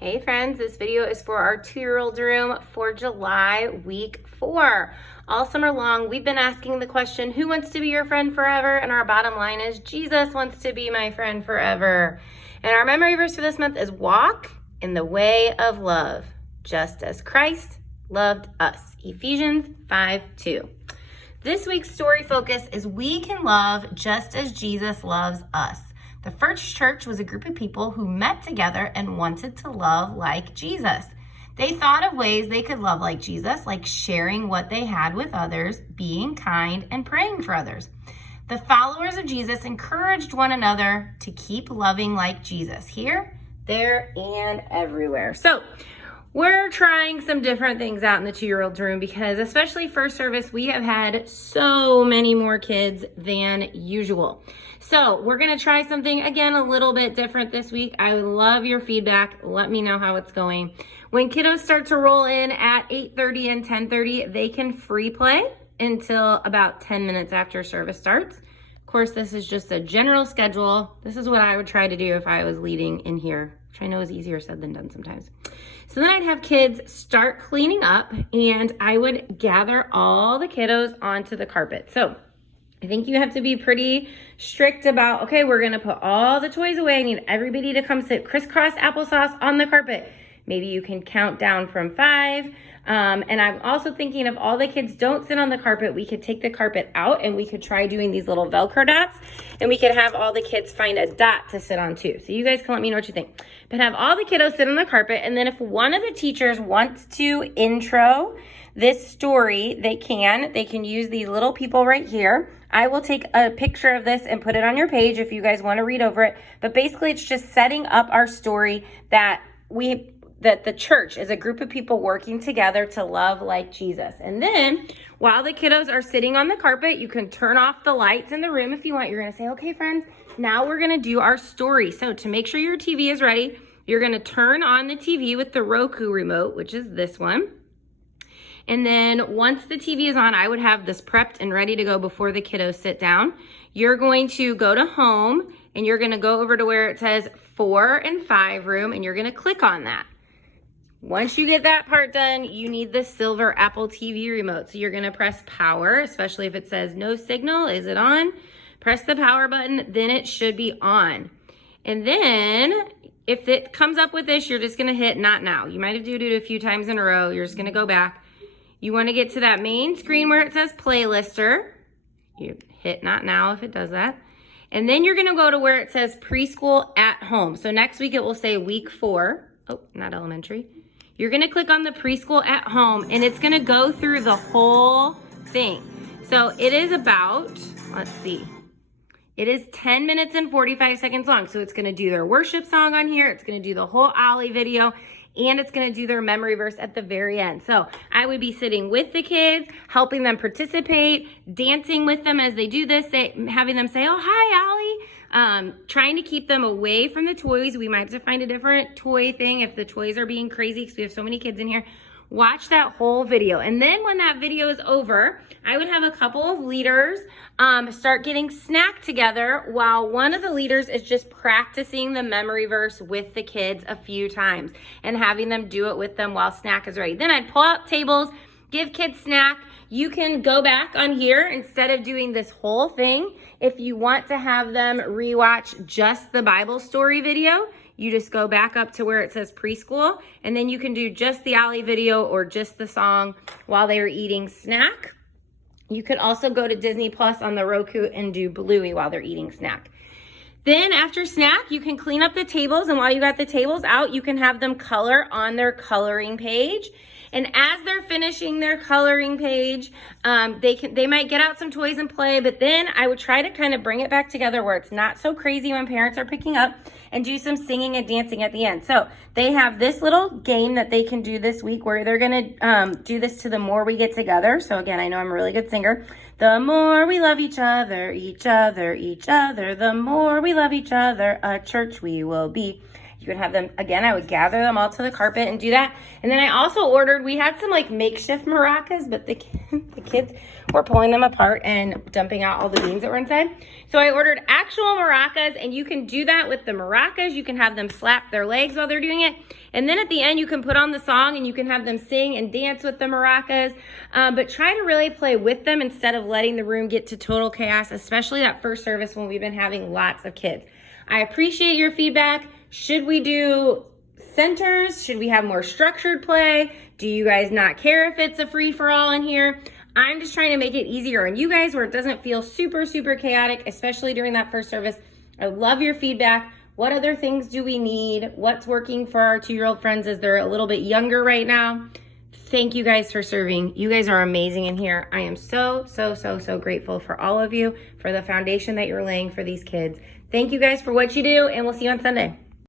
Hey friends, this video is for our 2-year-old room for July week 4. All summer long, we've been asking the question, who wants to be your friend forever? And our bottom line is, Jesus wants to be my friend forever. And our memory verse for this month is walk in the way of love, just as Christ loved us. Ephesians 5:2. This week's story focus is we can love just as Jesus loves us. The first church was a group of people who met together and wanted to love like Jesus. They thought of ways they could love like Jesus, like sharing what they had with others, being kind, and praying for others. The followers of Jesus encouraged one another to keep loving like Jesus here, there, and everywhere. So we're trying some different things out in the 2-year-old's room because especially first service, we have had so many more kids than usual. So we're going to try something, again, a little bit different this week. I would love your feedback. Let me know how it's going. When kiddos start to roll in at 8:30 and 10:30, they can free play until about 10 minutes after service starts. Of course, this is just a general schedule. This is what I would try to do if I was leading in here, which I know is easier said than done sometimes. So then I'd have kids start cleaning up and I would gather all the kiddos onto the carpet. So I think you have to be pretty strict about, okay, we're going to put all the toys away. I need everybody to come sit crisscross applesauce on the carpet. Maybe you can count down from 5. And I'm also thinking if all the kids don't sit on the carpet, we could take the carpet out and we could try doing these little Velcro dots and we could have all the kids find a dot to sit on too. So you guys can let me know what you think. But have all the kiddos sit on the carpet, and then if one of the teachers wants to intro this story, they can use these little people right here. I will take a picture of this and put it on your page if you guys want to read over it. But basically it's just setting up our story that the church is a group of people working together to love like Jesus. And then while the kiddos are sitting on the carpet, you can turn off the lights in the room if you want. You're going to say, okay, friends, now we're going to do our story. So to make sure your TV is ready, you're going to turn on the TV with the Roku remote, which is this one. And then once the TV is on, I would have this prepped and ready to go before the kiddos sit down. You're going to go to home and you're going to go over to where it says 4 and 5 room and you're going to click on that. Once you get that part done, you need the silver Apple TV remote. So you're going to press power, especially if it says no signal. Is it on? Press the power button, then it should be on. And then if it comes up with this, you're just going to hit not now. You might have done it a few times in a row. You're just going to go back. You want to get to that main screen where it says playlister. You hit not now if it does that. And then you're going to go to where it says preschool at home. So next week it will say week 4. Oh, not elementary. You're going to click on the preschool at home and it's going to go through the whole thing. So it is about, let's see, it is 10 minutes and 45 seconds long. So it's going to do their worship song on here. It's going to do the whole Ollie video. And it's going to do their memory verse at the very end. So I would be sitting with the kids, helping them participate, dancing with them as they do this, having them say, oh, hi, Ollie. Trying to keep them away from the toys. We might have to find a different toy thing if the toys are being crazy because we have so many kids in here. Watch that whole video. And then when that video is over, I would have a couple of leaders start getting snack together while one of the leaders is just practicing the memory verse with the kids a few times and having them do it with them while snack is ready. Then I'd pull out tables, give kids snack. You can go back on here instead of doing this whole thing. If you want to have them rewatch just the Bible story video, you just go back up to where it says preschool, and then you can do just the Ollie video or just the song while they are eating snack. You could also go to Disney Plus on the Roku and do Bluey while they're eating snack. Then after snack, you can clean up the tables, and while you got the tables out, you can have them color on their coloring page. And as they're finishing their coloring page, they might get out some toys and play, but then I would try to kind of bring it back together where it's not so crazy when parents are picking up and do some singing and dancing at the end. So they have this little game that they can do this week where they're going to do this to The More We Get Together. So again, I know I'm a really good singer. The more we love each other, each other, each other, the more we love each other, a church we will be. You could have them, again, I would gather them all to the carpet and do that. And then I also ordered, we had some like makeshift maracas, but the kids were pulling them apart and dumping out all the beans that were inside. So I ordered actual maracas, and you can do that with the maracas. You can have them slap their legs while they're doing it. And then at the end, you can put on the song and you can have them sing and dance with the maracas. But try to really play with them instead of letting the room get to total chaos, especially that first service when we've been having lots of kids. I appreciate your feedback. Should we do centers? Should we have more structured play? Do you guys not care if it's a free-for-all in here? I'm just trying to make it easier on you guys where it doesn't feel super, super chaotic, especially during that first service. I love your feedback. What other things do we need? What's working for our 2-year-old friends as they're a little bit younger right now? Thank you guys for serving. You guys are amazing in here. I am so, so, so, so grateful for all of you, for the foundation that you're laying for these kids. Thank you guys for what you do, and we'll see you on Sunday.